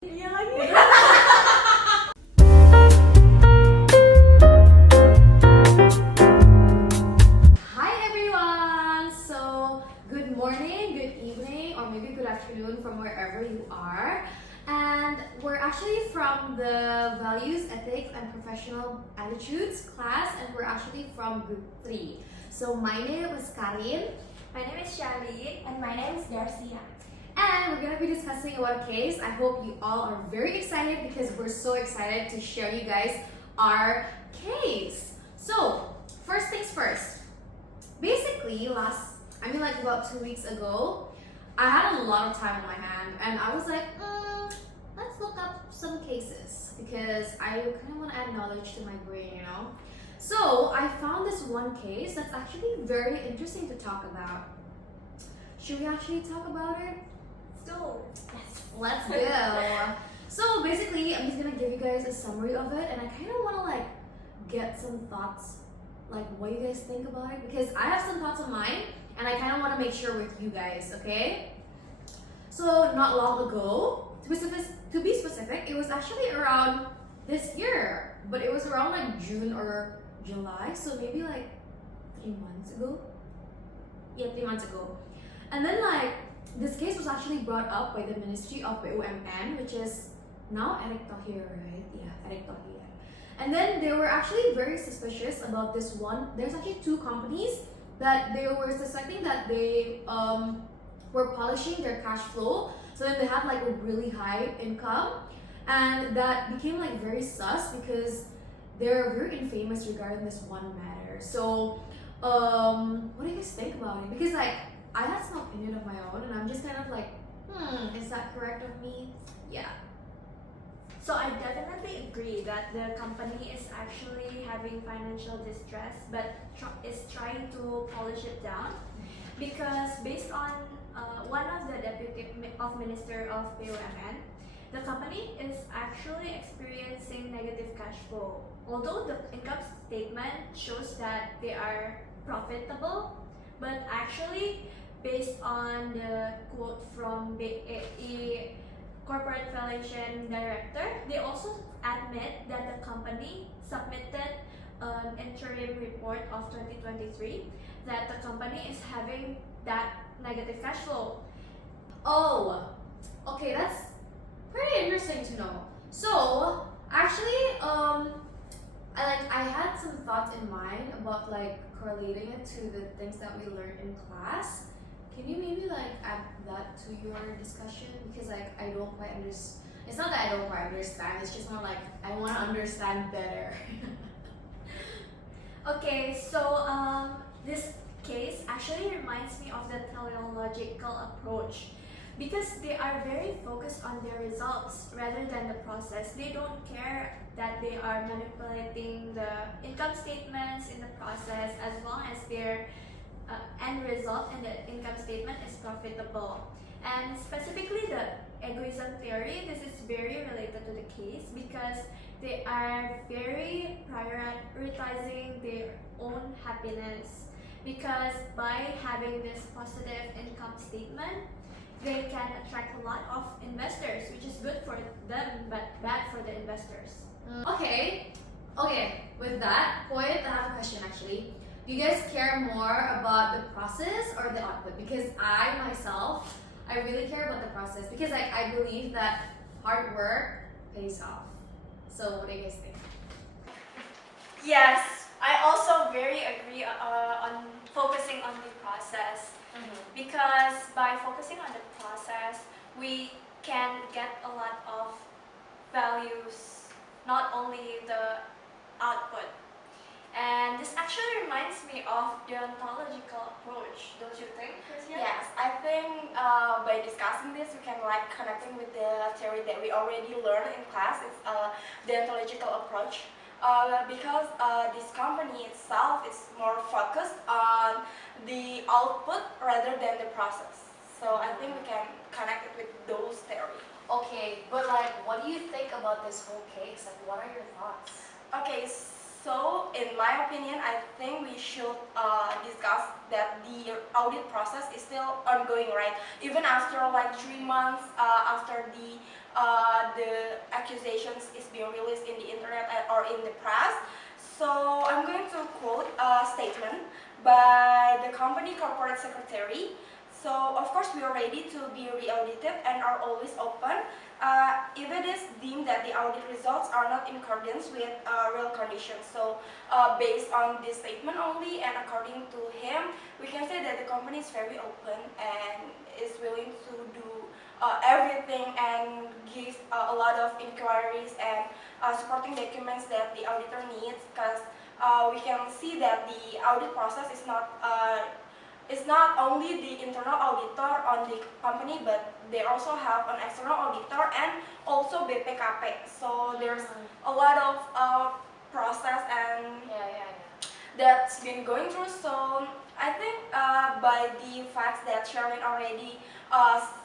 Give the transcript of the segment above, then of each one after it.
Iya lagi. Hi everyone! So, good morning, good evening, or maybe good afternoon from wherever you are. And we're actually from the Values, Ethics, and Professional Attitudes class, and we're actually from group 3. So, my name is Karin. My name is Charlene. And my name is Garcia. And we're going to be discussing about a case. I hope you all are very excited because we're so excited to share you guys our case. So, first things first. Basically, about 2 weeks ago, I had a lot of time on my hand and I was like, let's look up some cases because I kind of want to add knowledge to my brain, you know? So, I found this one case that's actually very interesting to talk about. Should we actually talk about it? So, Let's go. So basically, I'm just gonna give you guys a summary of it, and I kind of want to get some thoughts, what you guys think about it, because I have some thoughts of mine, and I kind of want to make sure with you guys, okay? So not long ago, to be specific, it was actually around this year, but it was around June or July, so maybe 3 months ago. Yeah, 3 months ago. And then this case was actually brought up by the Ministry of BUMN, which is now Erick Thohir, right? Yeah, Erick Thohir. And then they were actually very suspicious about this one. There's actually 2 companies that they were suspecting that they were polishing their cash flow. So then they had a really high income, and that became very sus because they're very infamous regarding this one matter. So what do you guys think about it? Because I had some opinion of my own, and I'm just kind of is that correct of me? Yeah. so I definitely agree that the company is actually having financial distress, but is trying to polish it down, because based on one of the deputy of Minister of BUMN, the company is actually experiencing negative cash flow. Although the income statement shows that they are profitable, but actually, based on the quote from BAE Corporate Valuation Director, they also admit that the company submitted an interim report of 2023 that the company is having that negative cash flow. Oh, okay, that's pretty interesting to know. So actually, I had some thoughts in mind about correlating it to the things that we learned in class. Can you maybe add that to your discussion? Because I don't quite understand. It's not that I don't quite understand. It's just more I want to understand better. Okay, so this case actually reminds me of the teleological approach, because they are very focused on their results rather than the process. They don't care that they are manipulating the income statements in the process, as long as their end result in the income statement is profitable. And specifically the egoism theory, this is very related to the case because they are very prioritizing their own happiness, because by having this positive income statement, they can attract a lot of investors, which is good for them but bad for the investors. Okay, with that point, I have a question actually. Do you guys care more about the process or the output? Because I myself, I really care about the process because I believe that hard work pays off. So what do you guys think? Yes, I also very agree on focusing on the process, because by focusing on the process, we can get a lot of values, not only the output. And this actually reminds me of the ontological approach, don't you think, Christian? Yes, I think by discussing this, we can connecting with the theory that we already learned in class. It's the ontological approach. Because this company itself is more focused on the output rather than the process. So I think we can connect it with those theories. Okay, but what do you think about this whole case? What are your thoughts? Okay, so in my opinion, I think we should discuss that the audit process is still ongoing, right? Even after 3 months after the the accusations is being released in the internet or in the press. So I'm going to quote a statement by the company corporate secretary. So of course we are ready to be re-audited and are always open if it is deemed that the audit results are not in accordance with real conditions. So based on this statement only and according to him, we can say that the company is very open and is willing to do everything and give a lot of inquiries and supporting documents that the auditor needs, because we can see that the audit process is not it's not only the internal auditor on the company, but they also have an external auditor and also BPKP. So there's a lot of process and that's been going through. So I think by the facts that Sherwin already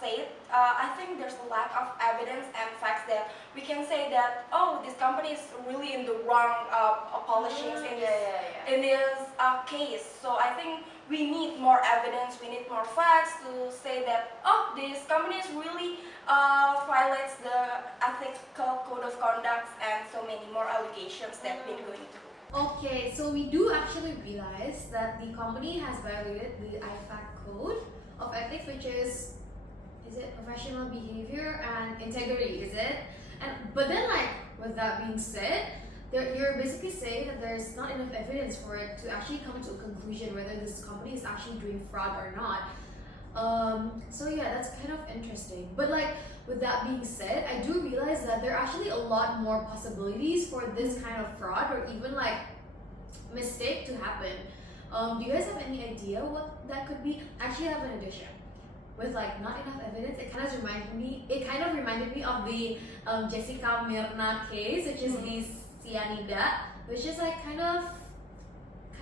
said, I think there's a lack of evidence and facts that we can say that, oh, this company is really in the wrong polishings in this case. So I think we need more evidence, we need more facts to say that, oh, this company is really violates the ethical code of conduct and so many more allegations that been going through. Okay, so we do actually realize that the company has violated the IFAC code of ethics, which is it professional behavior and integrity, is it? And but then, like, with that being said, you're basically saying that there's not enough evidence for it to actually come to a conclusion whether this company is actually doing fraud or not. So yeah, that's kind of interesting. But like, with that being said, I do realize that there are actually a lot more possibilities for this kind of fraud or even like mistake to happen. Do you guys have any idea what that could be? Actually, I have an addition. With like not enough evidence, it kind of reminded me of the Jessica Mirna case, which is the cyanida, which is like kind of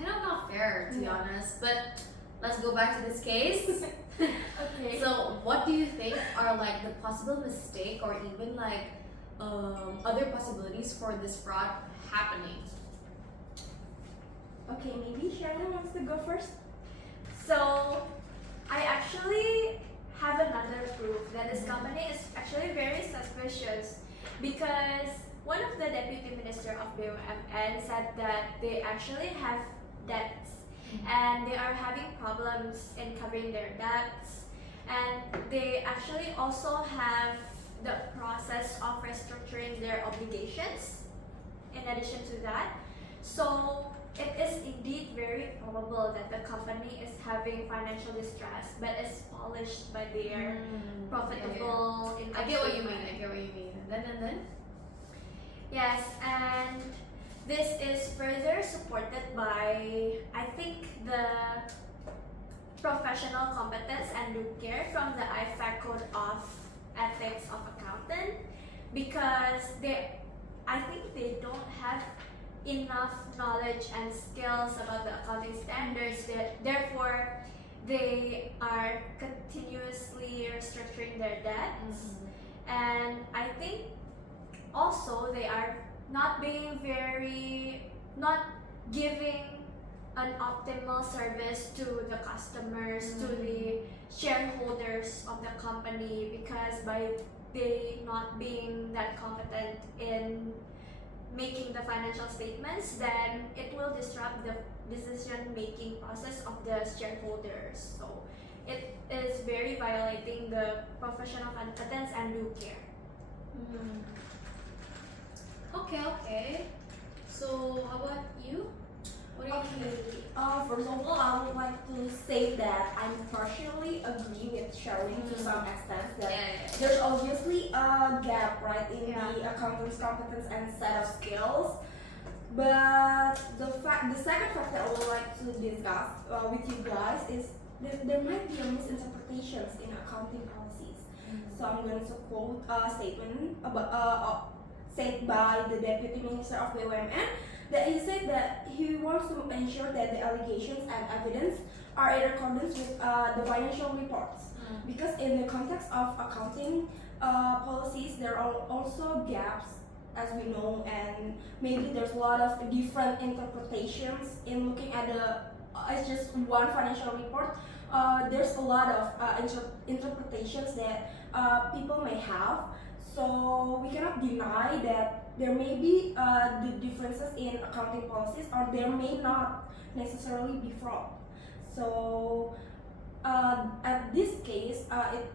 not fair, to be honest. But let's go back to this case. Okay. So what do you think are like the possible mistake or even like other possibilities for this fraud happening? Okay, maybe Sherwin wants to go first. So, I actually have another proof that this company is actually very suspicious because one of the deputy minister of BUMN said that they actually have debts and they are having problems in covering their debts, and they actually also have the process of restructuring their obligations in addition to that. So it is indeed very probable that the company is having financial distress, but is polished by their profitable income. I get what you mean. And then? Yes, and this is further supported by, I think, the professional competence and due care from the IFAC Code of Ethics of Accountant, because I think they don't have enough knowledge and skills about the accounting standards, therefore they are continuously restructuring their debts. And I think also they are not giving an optimal service to the customers, to the shareholders of the company, because by they not being that competent in making the financial statements, then it will disrupt the decision-making process of the shareholders. So it is very violating the professional competence and due care. Okay. So how about you? What do you think? First of all, I would like to say that I partially agree with Sherwin to some extent that there's obviously a gap, right, in the accountant's competence and set of skills. But the second fact that I would like to discuss with you guys is that there might be a misinterpretations in accounting policies. So I'm going to quote a statement said by the Deputy Minister of BUMN, that he said that he wants to ensure that the allegations and evidence are in accordance with the financial reports. Because in the context of accounting policies, there are also gaps, as we know, and maybe there's a lot of different interpretations in looking at it's just one financial report. There's a lot of interpretations that people may have. So we cannot deny that there may be the differences in accounting policies, or there may not necessarily be fraud. So at this case,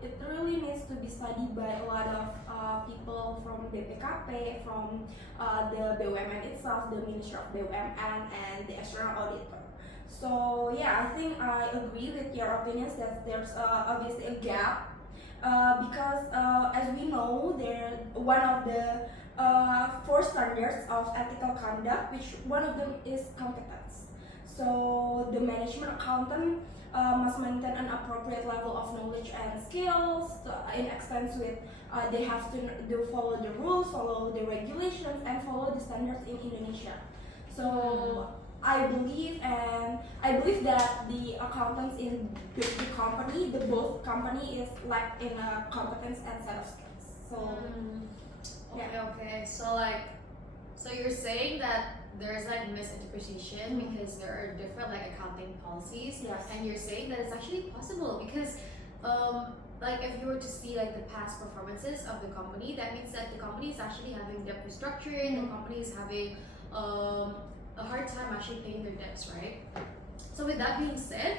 it really needs to be studied by a lot of people from BPKP, from the BUMN itself, the Ministry of BUMN, and the external auditor. So yeah, I think I agree with your opinions that there's obviously a gap because as we know, one of the four standards of ethical conduct, which one of them is competence. So the management accountant must maintain an appropriate level of knowledge and skills in expense with they have to follow the rules, follow the regulations, and follow the standards in Indonesia. So I believe that the accountants in the company, the both company is lack in competence and set of skills. So Okay. So you're saying that there's like misinterpretation because there are different like accounting policies. Yes. And you're saying that it's actually possible because like if you were to see like the past performances of the company, that means that the company is actually having debt restructuring, the company is having a hard time actually paying their debts, right? So with that being said,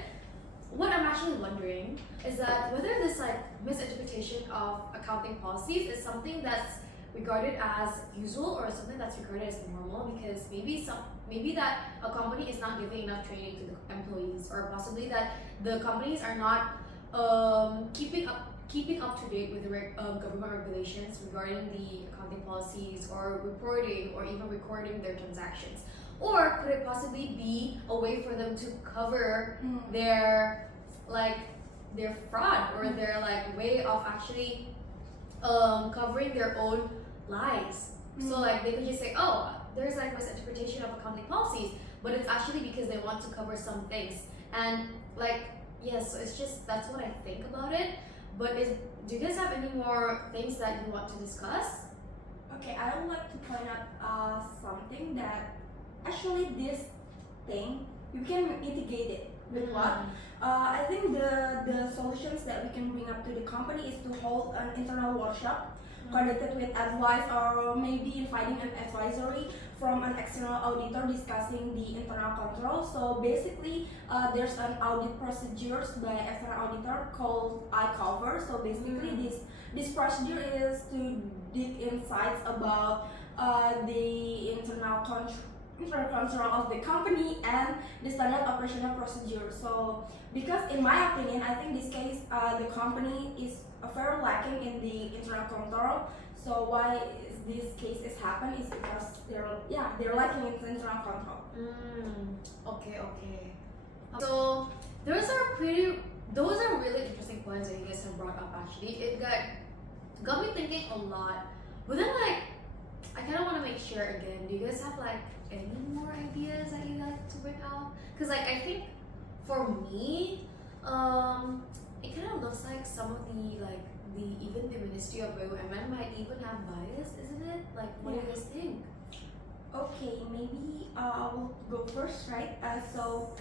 what I'm actually wondering is that whether this like misinterpretation of accounting policies is something that's regarded as usual or something that's regarded as normal, because maybe that a company is not giving enough training to the employees, or possibly that the companies are not keeping up to date with the government regulations regarding the accounting policies, or reporting, or even recording their transactions. Or could it possibly be a way for them to cover their fraud, or their like way of actually covering their own lies? So like they could just say, oh, there's like misinterpretation of accounting policies, but it's actually because they want to cover some things. And like yes, so it's just that's what I think about it. But do you guys have any more things that you want to discuss? okay, I would like to point out something that actually this thing you can mitigate it with what? I think the solutions that we can bring up to the company is to hold an internal workshop conducted with advice, or maybe inviting an advisory from an external auditor discussing the internal control. So basically, there's an audit procedures by external auditor called iCover. So basically, this procedure is to dig insights about the internal control of the company and the standard operational procedure. So because in my opinion, I think this case the company is very lacking in the internal control. So why this case is happening is because they're lacking in internal control. Okay. So those are really interesting points that you guys have brought up. Actually, it got me thinking a lot. But then like I kind of want to make sure again. Do you guys have like any more ideas that you like to bring out? Because like I think for me, it kind of looks like some of even the Ministry of BUMN might even have bias, isn't it? Like, what do you guys think? Okay, maybe I'll go first, right? So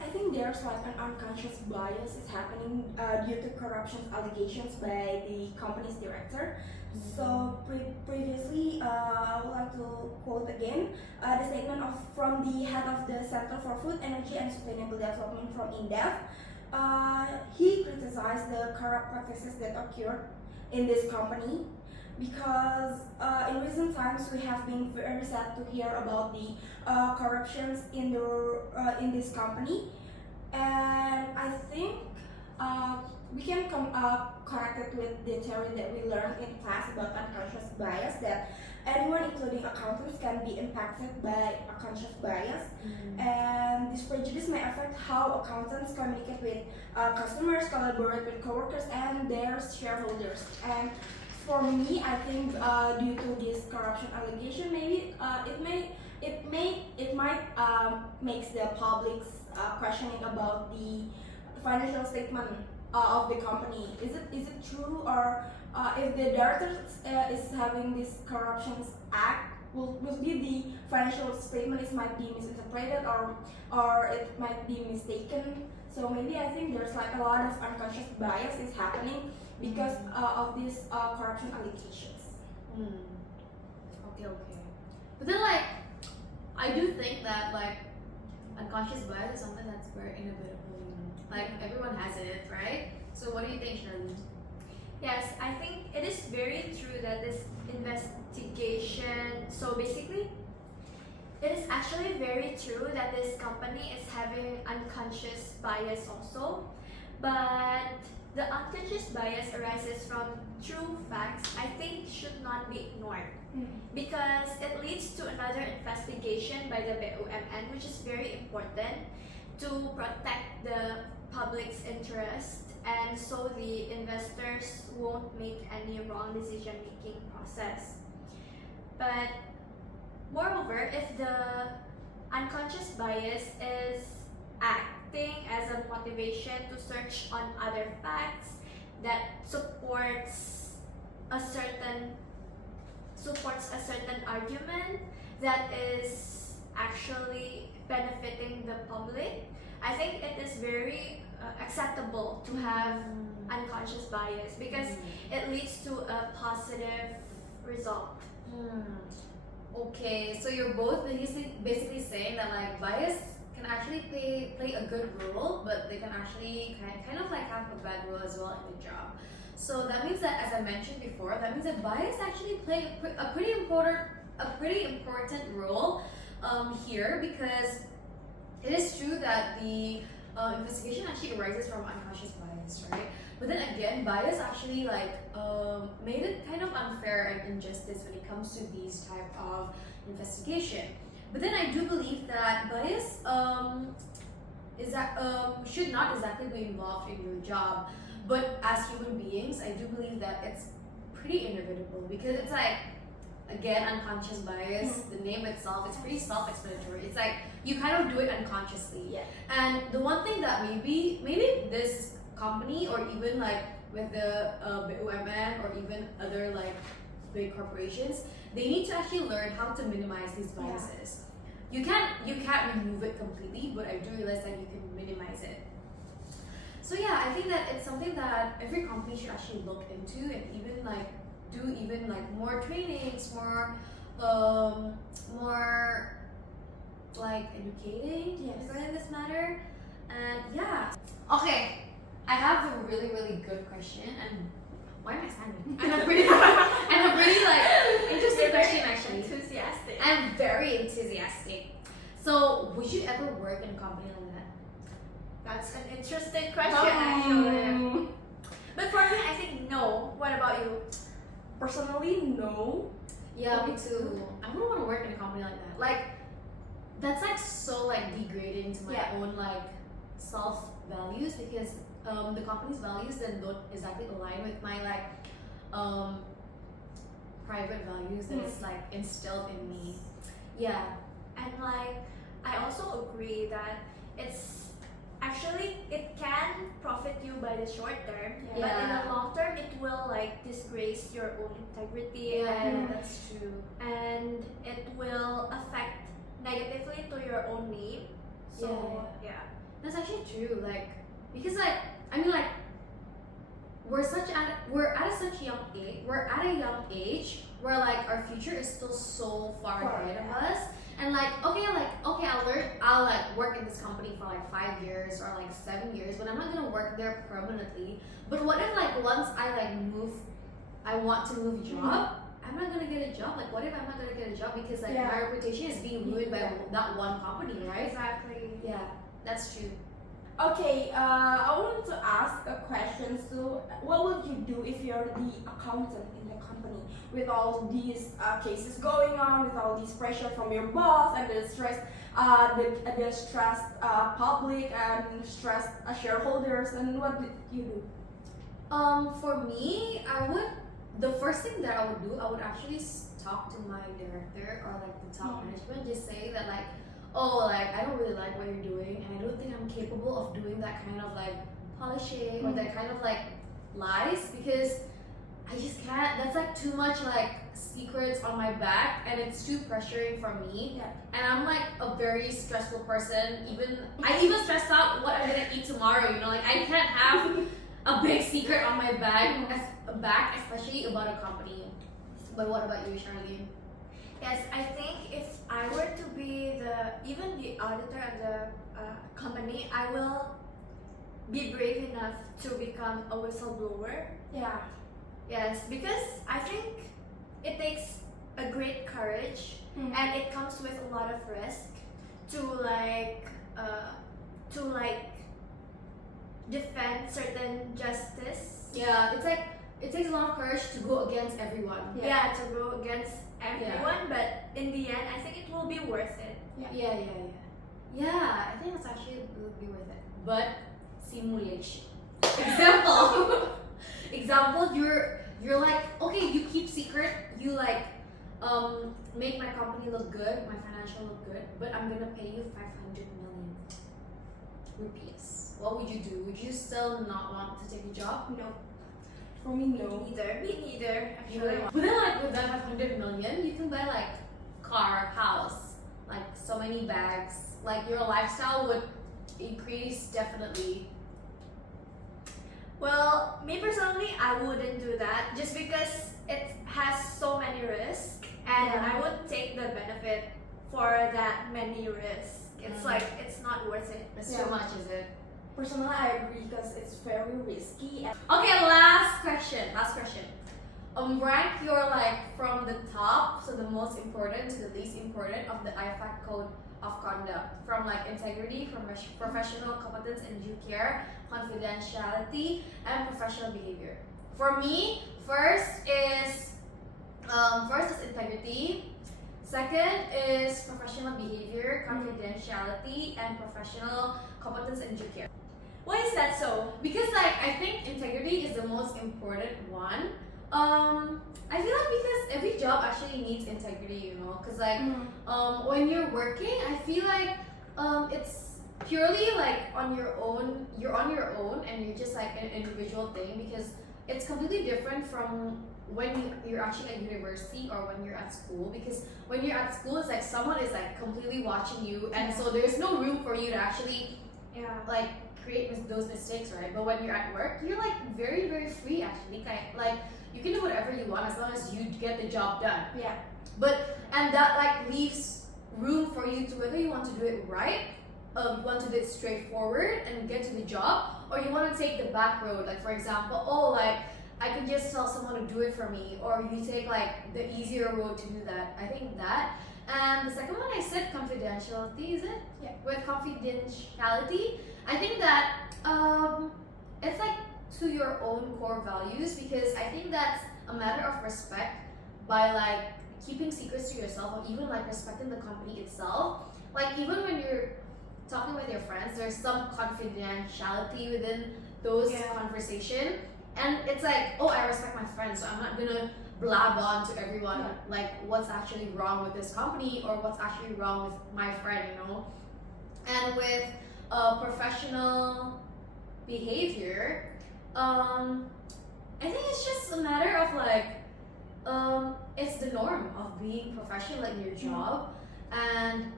I think there's like an unconscious bias is happening due to corruption allegations by the company's director. So previously, I would like to quote again the statement from the head of the Center for Food, Energy and Sustainable Development from INDEF. He criticized the corrupt practices that occurred in this company because in recent times we have been very sad to hear about the corruptions in this company, and I think we can correct it with the theory that we learned in class about unconscious bias, that anyone, including accountants, can be impacted by unconscious bias, and this prejudice may affect how accountants communicate with customers, collaborate with coworkers, and their shareholders. And for me, I think due to this corruption allegation, maybe it might makes the public's questioning about the financial statement of the company. Is it true, or if the director is having this corruptions act, will be the financial statement might be misinterpreted, or it might be mistaken. So maybe I think there's like a lot of unconscious bias is happening because of these corruption allegations. Okay. But then like, I do think that like unconscious bias is something that's very inevitable. You know, like everyone has it, right? So what do you think, Shirley? Yes, I think it is very true that this investigation, so basically, it is actually very true that this company is having unconscious bias also, but the unconscious bias arises from true facts I think should not be ignored because it leads to another investigation by the BUMN, which is very important to protect the public's interest and so the investors won't make any wrong decision making process. But moreover, if the unconscious bias is acting as a motivation to search on other facts that supports a certain argument that is actually benefiting the public, I think it is very acceptable to have unconscious bias because it leads to a positive result. Okay, so you're both basically saying that like bias can actually play a good role, but they can actually kind of like have a bad role as well in the job. So that means that, as I mentioned before, that means that bias actually play a pretty important role here, because it is true that the investigation actually arises from unconscious bias, right? But then again, bias actually like made it kind of unfair and injustice when it comes to these type of investigation. But then I do believe that bias should not exactly be involved in your job. But as human beings, I do believe that it's pretty inevitable because it's like, again, unconscious bias, the name itself, it's pretty self-explanatory. It's like you kind of do it unconsciously. Yeah. And the one thing that maybe this company or even like with the BUMN or even other like big corporations, they need to actually learn how to minimize these biases. You can't remove it completely, but I do realize that you can minimize it. So yeah, I think that it's something that every company should actually look into and even like do even like more trainings, more like educating regarding this matter. And yeah. Okay, I have a really good question, and why am I standing? And a really like interesting question actually. Enthusiastic. I'm very enthusiastic. So would you ever work in a company like that? That's an interesting question actually. But for me, I think no. What about you? Personally, no. Yeah, me too. I wouldn't want to work in a company like that. Like, that's like so like degrading to my own like self values because the company's values then don't exactly align with my like private values that is like instilled in me. Yeah. And like, I also agree that it can profit you by the short term, but in the long term it will like disgrace your own integrity and that's true. And it will affect negatively to your own name. So that's actually true. Like, because like I mean like we're at a young age where like our future is still so far ahead of us. And like okay, I'll like work in this company for like 5 years or like 7 years, but I'm not gonna work there permanently. But what if like once I want to move job, I'm not gonna get a job. Like what if I'm not gonna get a job because like my reputation is being ruined by that one company, right? Exactly. Yeah, that's true. Okay, I want to ask a question. So, what would you do if you're the accountant in the company with all these cases going on, with all this pressure from your boss and the stressed public and stressed shareholders? And what did you do? For me, the first thing that I would do, I would actually talk to my director or like the top management, just say that like, oh, like I don't really like what you're doing, and I don't think I'm capable of doing that kind of like polishing or that kind of like lies, because I just can't. That's like too much like secrets on my back, and it's too pressuring for me. And I'm like a very stressful person. I even stress out what I'm gonna eat tomorrow. You know, like I can't have a big secret on my back, especially about a company. But what about you, Charlene? Yes, I think if I were to be even the auditor of the company, I will be brave enough to become a whistleblower. Yeah. Yes, because I think it takes a great courage and it comes with a lot of risk to defend certain justice. Yeah, it's like it takes a lot of courage to go against everyone. Yeah, to go against everyone, but in the end, I think it will be worth it. Yeah. Yeah, I think it's actually would be worth it. But simulation. Example, you're like, okay, you keep secret, you like make my company look good, my financial look good, but I'm gonna pay you 500 million rupees. What would you do? Would you still not want to take the job? No. For me, no. Me neither. Actually, Actually, but then like with that 500 million, you can buy like car, house, like so many bags. Like your lifestyle would increase definitely. well, me personally, I wouldn't do that just because it has so many risks, and I would take the benefit for that many risks. It's like it's not worth it. It's too much, is it? Personally, I agree because it's very risky. And Okay, last question. Rank your like from the top, so the most important to the least important of the IFAC code of conduct, from like integrity, professional competence and due care, confidentiality, and professional behavior. For me, first is integrity. Second is professional behavior, confidentiality, and professional competence and due care. Why is that so? Because like I think integrity is the most important one. I feel like because every job actually needs integrity, you know, because like when you're working, I feel like it's purely like on your own. You're on your own, and you're just like an individual thing, because it's completely different from when you're actually at university or when you're at school. Because when you're at school, it's like someone is like completely watching you, and so there's no room for you to actually like create those mistakes, right? But when you're at work, you're like very, very free actually. Like you can do whatever you want as long as you get the job done. yeah. And that like leaves room for you to, whether you want to do it right, you want to do it straightforward and get to the job, or you want to take the back road. Like for example, like I can just tell someone to do it for me, or you take like the easier road to do that. I think that. And the second one I said confidentiality, is it? Yeah. With confidentiality, I think that it's like to your own core values, because I think that's a matter of respect by like keeping secrets to yourself, or even like respecting the company itself. Like even when you're talking with your friends, there's some confidentiality within those conversation, and it's like, oh, I respect my friends, so I'm not gonna blab on to everyone like what's actually wrong with this company or what's actually wrong with my friend, you know. And with professional behavior, I think it's just a matter of like it's the norm of being professional in your job. And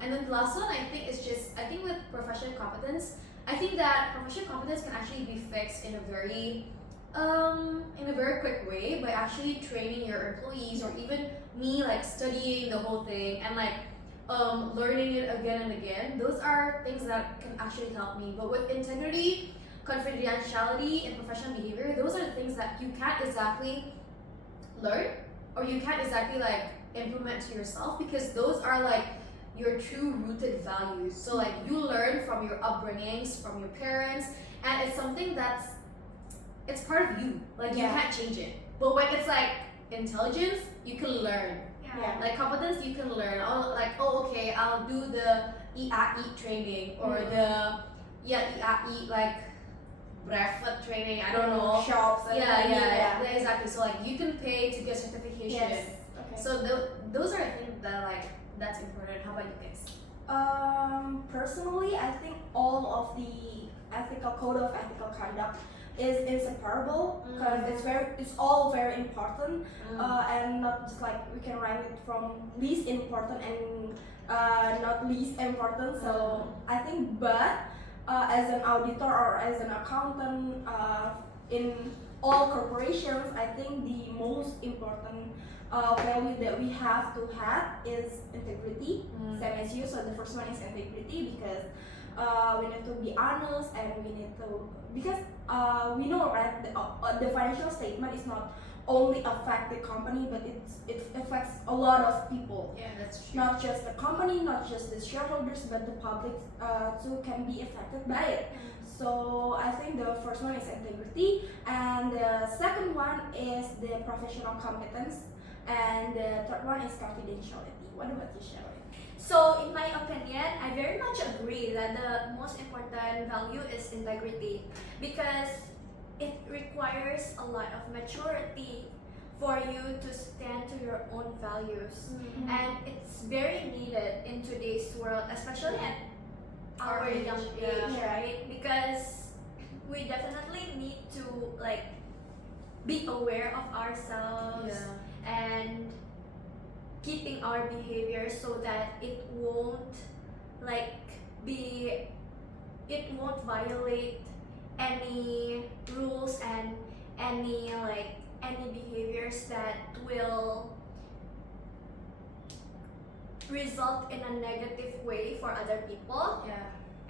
and then the last one I think is just, I think with professional competence, I think that professional competence can actually be fixed in a very quick way by actually training your employees, or even me like studying the whole thing and like learning it again and again. Those are things that can actually help me. But with integrity, confidentiality, and professional behavior, those are the things that you can't exactly learn, or you can't exactly like implement to yourself, because those are like your true rooted values. So like you learn from your upbringings, from your parents, and it's something it's part of you. Like you can't change it. But when it's like intelligence, you can learn. Like competence, you can learn. Okay, I'll do the eat training, or the eat like brevet training. I don't know. Shops. Yeah, exactly. So like you can pay to get certification. Yes. Okay. So those are things that like that's important. How about you guys? Personally, I think all of the code of ethical conduct is inseparable, because it's all very important, and not just like we can rank it from least important and not least important. So I think, but as an auditor or as an accountant in all corporations, I think the most important value that we have to have is integrity. Same as you. So the first one is integrity, because we need to be honest, and we need to, because we know, right, the financial statement is not only affect the company, but it affects a lot of people. Yeah, that's true. Not just the company, not just the shareholders, but the public too can be affected by it. So I think the first one is integrity, and the second one is the professional competence, and the third one is confidentiality. What about you, Sharon? So, in my opinion, I very much agree that the most important value is integrity, because it requires a lot of maturity for you to stand to your own values. And it's very needed in today's world, especially at our Our age, young yeah. age, right? Because we definitely need to like be aware of ourselves and keeping our behavior so that it won't violate any rules and any behaviors that will result in a negative way for other people. Yeah.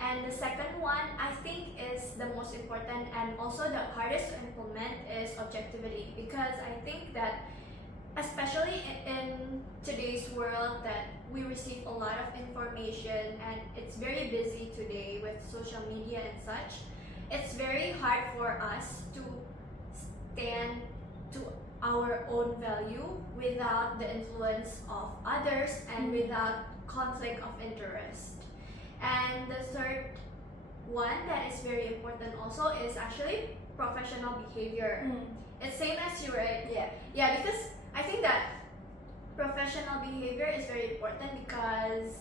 And the second one, I think, is the most important and also the hardest to implement is objectivity, because I think that especially in today's world that we receive a lot of information and it's very busy today with social media and such, it's very hard for us to stand to our own value without the influence of others and without conflict of interest. And the third one that is very important also is actually professional behavior. It's same as you, right? Yeah, because I think that professional behavior is very important, because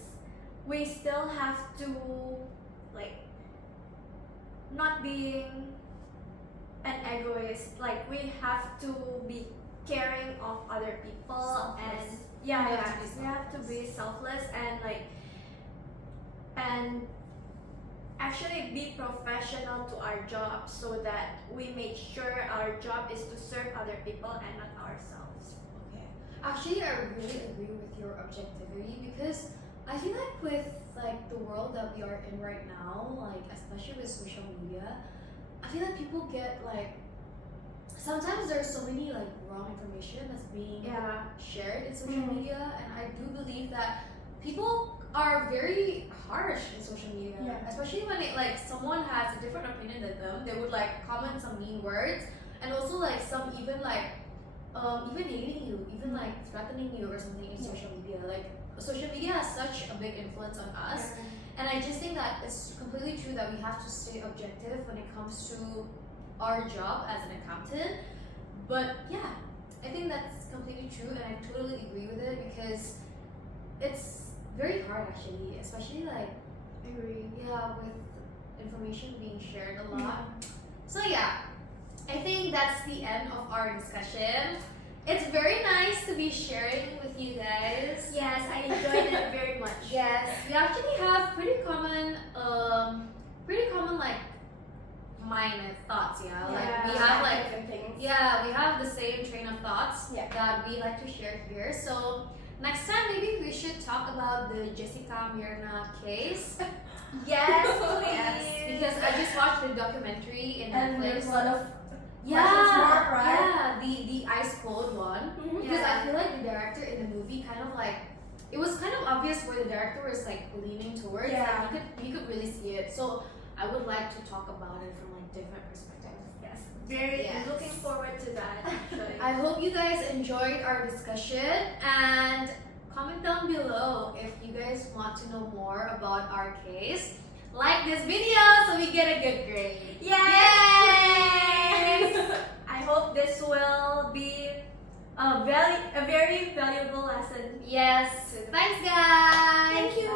we still have to like not being an egoist, like we have to be caring of other people. Selfless. And We have to be we have to be selfless and actually be professional to our job, so that we make sure our job is to serve other people and not ourselves. Okay. Actually, I really agree with your objectivity, because I feel like with like the world that we are in right now, like especially with social media, I feel like people get like, sometimes there's so many like wrong information that's being shared in social media, and I do believe that people are very harsh in social media, especially when it like someone has a different opinion than them. They would like comment some mean words, and also like some even like even hating you, even like threatening you or something in social media. Like social media has such a big influence on us, and I just think that it's completely true that we have to stay objective when it comes to our job as an accountant. But yeah, I think that's completely true, and I totally agree with it, because it's very hard actually, especially like with information being shared a lot. So yeah, I think that's the end of our discussion. It's very nice to be sharing with you guys. Yes, I enjoyed it very much. Yes, we actually have pretty common like minor thoughts, like we have like different things. we have the same train of thoughts that we like to share here. So next time maybe we should talk about the Jessica Mirna case. Yes, Yes, please. because I just watched the documentary in And Netflix. there's a lot of questions mark, right? the ice cold one. Because I feel like the director in the movie kind of like, it was kind of obvious where the director was like leaning towards. Yeah. Like you could really see it. So I would like to talk about it from like different perspectives. Yes, very Yes. looking forward to that. Actually. I hope you guys enjoyed our discussion, and comment down below if you guys want to know more about our case. Like this video so we get a good grade. Yes! I hope this will be a very valuable lesson. Yes. Thanks, guys. Thank you.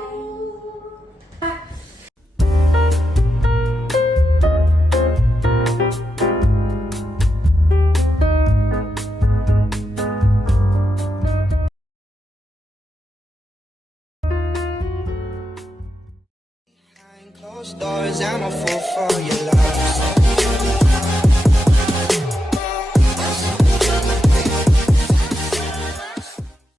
Close Stories, I'm a fool for your love.